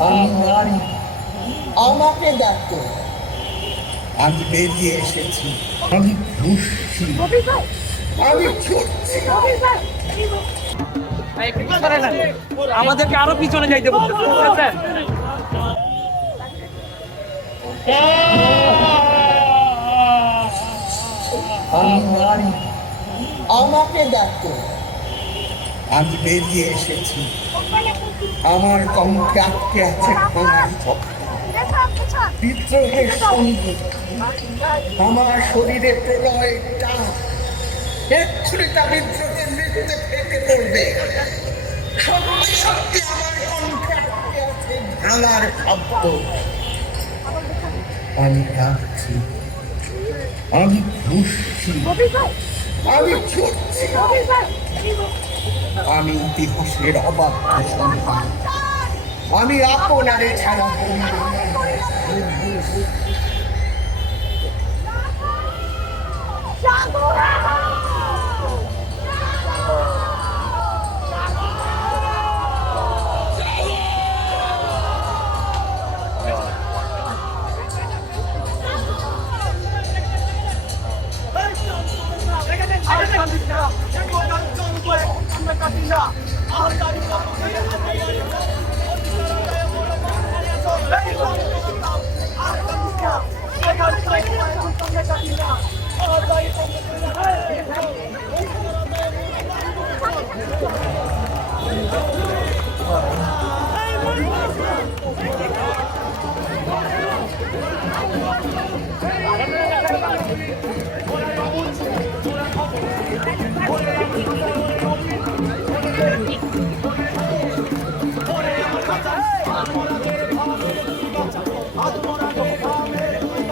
আমার আমাকে দেখো আমি বেরিয়ে এসেছি। আমি খুশি। আমি ছুটছি আমাদেরকে আরও পিছনে যাইতে বলতেছে? আমাকে দেখো আমি বেরিয়ে এসেছি। আমার কণ্ঠে আটকে আছে বিদ্রোহের সংগীত আমার শরীরে প্রলয় টান এক্ষুনি তা বিদ্রোহের মৃত্যুতে ফেটে পড়বে। সত্যি সত্যি আমার কণ্ঠে আটকে আছে ভাঙার শব্দ। আমি ডাকছি আমি খুশি। আমি ছুটছি। আমি ইতিহাসের অবাধ্য সন্তান। আমি আপনারে ছাড়া করি め方が当たり前で当たり前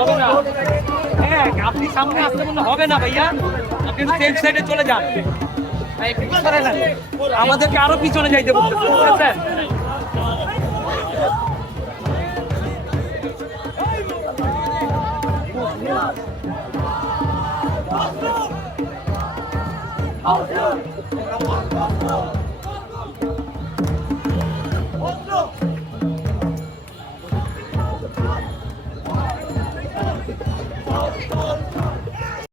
হবে না হ্যাঁ আপনি সামনে আসতে বললে হবে না ভাইয়া। আপনি সেফ সাইডে চলে যান। আমাদেরকে আরও পিছনে যাইতে বলতেছে স্যার Oh, no.